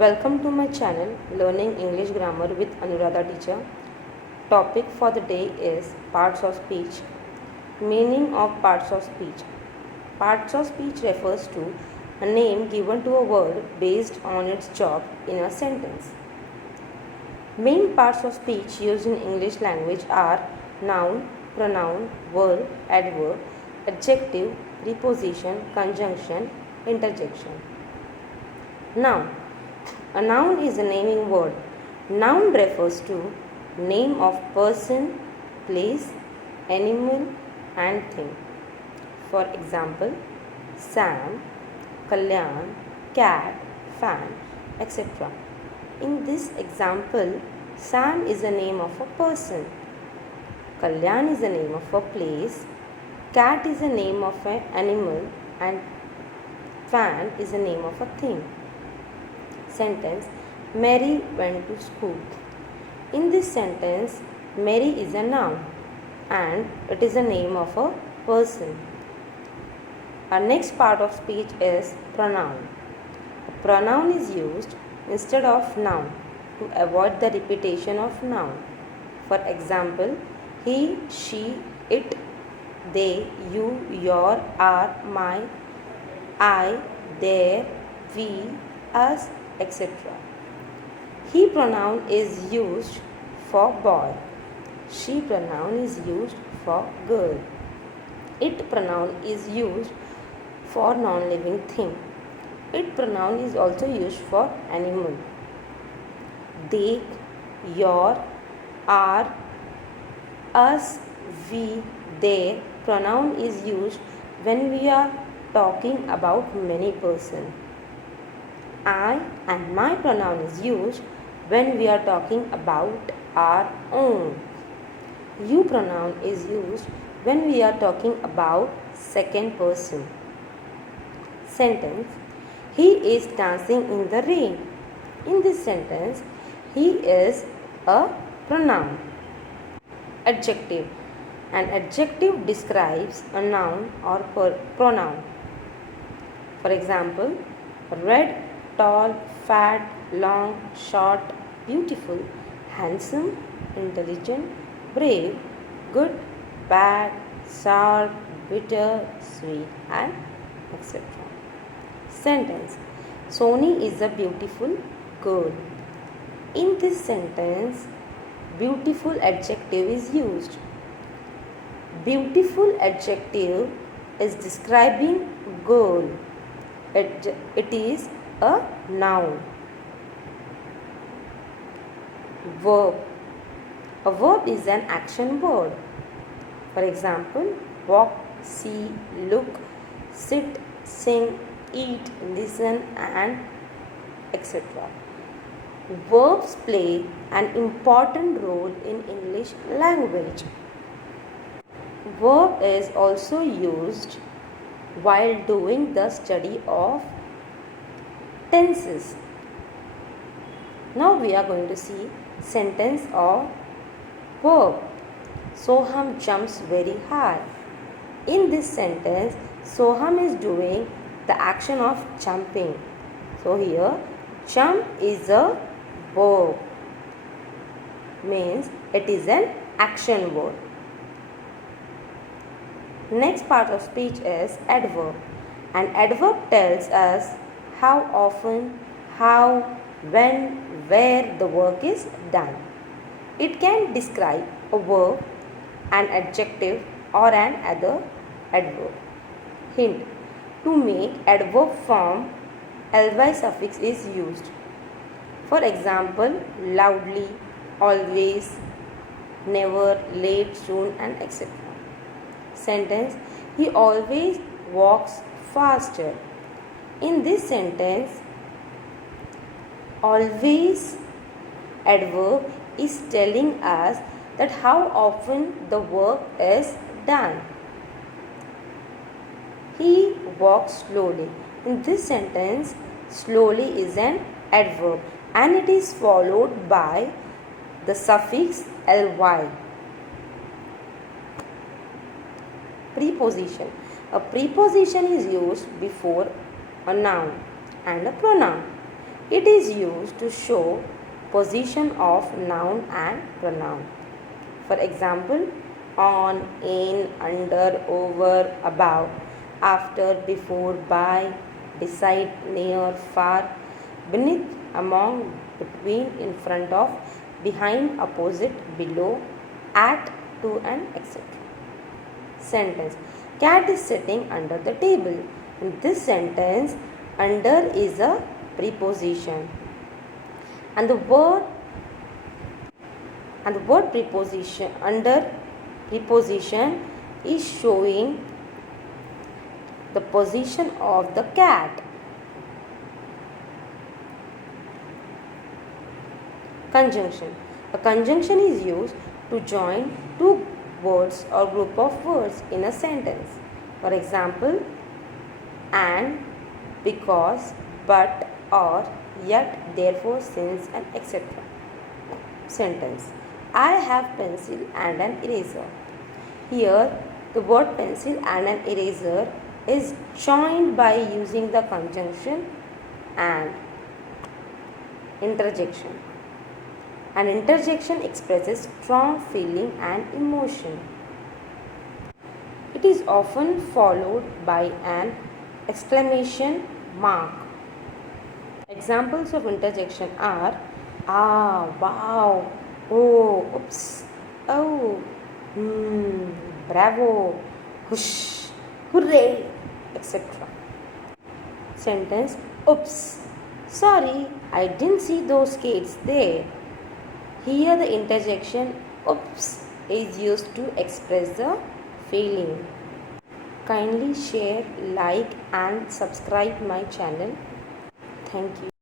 Welcome to my channel Learning English Grammar with Anuradha teacher. Topic for the day is parts of speech. Meaning of parts of speech. Parts of speech refers to a name given to a word based on its job in a sentence. Main parts of speech used in English language are noun, pronoun, verb, adverb, adjective, preposition, conjunction, interjection. Noun. A noun is a naming word. Noun refers to name of person, place, animal and thing. For example, Sam, Kalyan, cat, fan, etc. In this example, Sam is the name of a person, Kalyan is the name of a place, cat is the name of an animal and fan is the name of a thing. Sentence, Mary went to school. In this sentence, Mary is a noun and it is the name of a person. Our next part of speech is pronoun. A pronoun is used instead of noun to avoid the repetition of noun. For example, he, she, it, they, you, your, our, my, I, their, we, us, etc. He pronoun is used for boy. She pronoun is used for girl. It pronoun is used for non-living thing. It pronoun is also used for animal. They, your, our, us, we, their pronoun is used when we are talking about many persons. I and my pronoun is used when we are talking about our own. You pronoun is used when we are talking about second person. Sentence, he is dancing in the rain. In this sentence, he is a pronoun. Adjective. An adjective describes a noun or pronoun. For example, red, tall, fat, long, short, beautiful, handsome, intelligent, brave, good, bad, sour, bitter, sweet, and etc. Sentence, Sony is a beautiful girl. In this sentence, beautiful adjective is used. Beautiful adjective is describing girl. It is a noun. Verb. A verb is an action word. For example, walk, see, look, sit, sing, eat, listen and etc. Verbs play an important role in English language. Verb is also used while doing the study of tenses. Now we are going to see sentence of verb. Soham jumps very high. In this sentence, Soham is doing the action of jumping. So here, jump is a verb. Means it is an action word. Next part of speech is adverb. An adverb tells us how often, how, when, where the work is done. It can describe a verb, an adjective or an other adverb. Hint, to make adverb form, ly suffix is used. For example, loudly, always, never, late, soon and etc. Sentence, he always walks faster. In this sentence, always adverb is telling us that how often the work is done. He walks slowly. In this sentence, slowly is an adverb and it is followed by the suffix ly. Preposition. A preposition is used before a noun and a pronoun. It is used to show position of noun and pronoun. For example, on, in, under, over, above, after, before, by, beside, near, far, beneath, among, between, in front of, behind, opposite, below, at, to, and etc. Sentence. Cat is sitting under the table. In this sentence, under is a preposition. And the word preposition under preposition is showing the position of the cat. Conjunction. A conjunction is used to join two words or group of words in a sentence. For example, and, because, but, or, yet, therefore, since, and etc. Sentence. I have pencil and an eraser. Here, the word pencil and an eraser is joined by using the conjunction and. Interjection. An interjection expresses strong feeling and emotion. It is often followed by an exclamation mark. Examples of interjection are wow, oh, oops, oh, bravo, whoosh, hooray, etc. Sentence. Oops, sorry, I didn't see those skates there. Here the interjection oops is used to express the feeling. Kindly share, like and subscribe my channel. Thank you.